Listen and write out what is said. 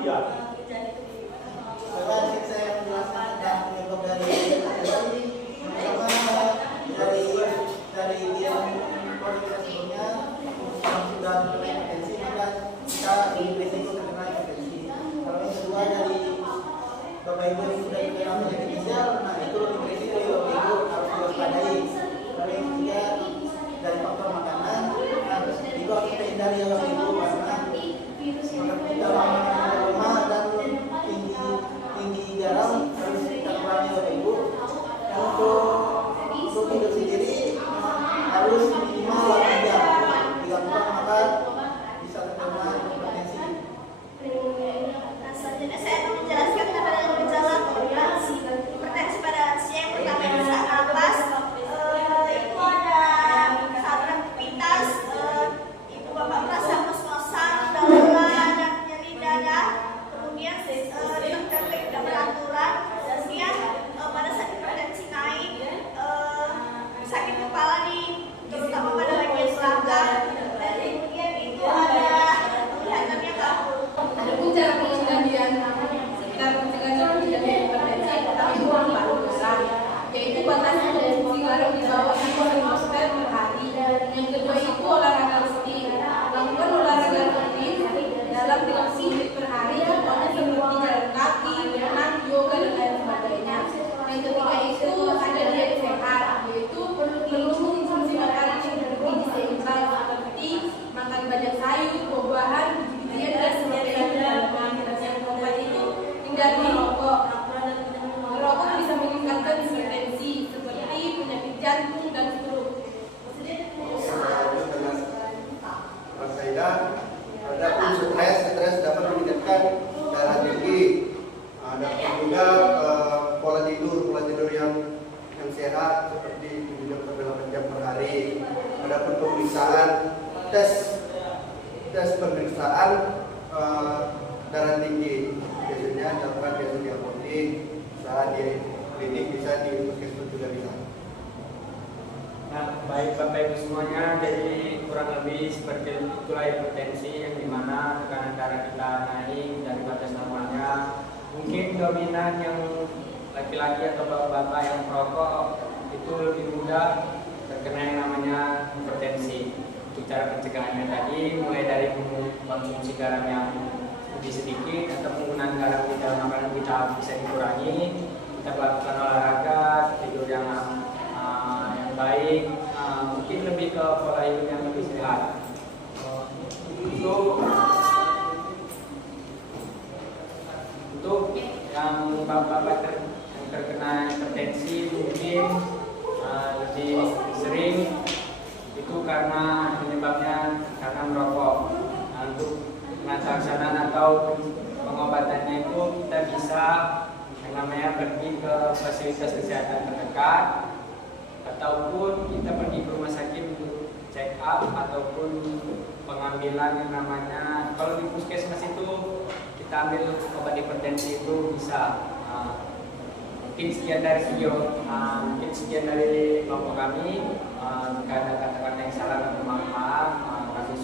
Iya. Setelah saya menjelaskan tentang penyebab dari hipertensi, pertama dari yang kualitas sebelumnya yang sudah terkena hipertensi, maka kita lebih berisiko terkena hipertensi. Kalau yang kedua dari Bapak Ibu yang sudah terkena penyakit ginjal, nah itu lebih berisiko Bapak Ibu harus diwaspadai. Lalu yang ketiga dari faktor makanan, nah itu harus kita hindari ya Bapak Ibu karena kita makanan rumah dan tinggi garam harus kita kurangi Bapak Ibu. Dan untuk hidup sendiri harus minimal 8 jam. Jika kurang maka bisa terkena hipertensi. Selanjutnya saya akan menjelaskan tentang gejala hipertensi pada lansia. Yang pertama yang sesak napas, itu ada saat beraktivitas, ibu bapak merasa ngos-ngosan, lelah dan nyeri dada, kemudian detak jantung tidak beraturan, kemudian pada saat hipertensi naik, sakit kepala terutama pada bagian belakang, dan kemudian itu ada penglihatannya kabur. Adapun cara pengendalian sekitar pencegahan hipertensi pertama itu paru besar, yaitu batasi konsumsi garam di bawah 5 per hari. Yang kedua itu olahraga rutin, lakukan olahraga rutin dalam durasi menit per hari, contohnya seperti jalan kaki, berenang, yoga dan lain sebagainya. Yang ketiga itu ada diet sehat, yaitu perlu mengkonsumsi makanan yang bergizi seimbang seperti makan banyak sayur, buah-buahan, biji-bijian dan sebagainya. Yang keempat itu hindari merokok. Merokok bisa meningkatkan hipertensi seperti penyakit jantung dan stroke. Mas Saida, adapun stres dapat meningkatkan darah tinggi. Ada juga pola tidur yang sehat seperti 7-8 jam per hari. Adapun pemeriksaan tes pemeriksaan darah tinggi biasanya dilakukan di apotek, saat di klinik bisa di puskesmas juga bisa. Nah, baik Bapak Ibu semuanya, jadi kurang lebih seperti itulah hipertensi yang dimana tekanan darah kita naik dari batas normalnya. Mungkin dominan yang laki-laki atau bapak-bapak yang merokok itu lebih mudah terkena yang namanya hipertensi. Untuk cara pencegahannya tadi mulai dari konsumsi garam yang lebih sedikit atau penggunaan garam di dalam makanan kita bisa dikurangi. Kita lakukan olahraga, tidur yang baik, mungkin lebih ke pola hidup yang lebih sehat. Untuk yang bapak-bapak yang terkena hipertensi mungkin lebih sering itu karena penyebabnya karena merokok. Nah, untuk penanganan atau pengobatannya itu kita bisa yang namanya pergi ke fasilitas kesehatan terdekat, ataupun kita pergi ke rumah sakit untuk check up ataupun pengambilan yang namanya, kalau di puskesmas itu kita ambil obat hipertensi itu bisa. Mungkin sekian dari video, mungkin sekian dari kelompok kami. Jika ada kata-kata yang salah dan bermanfaat, kami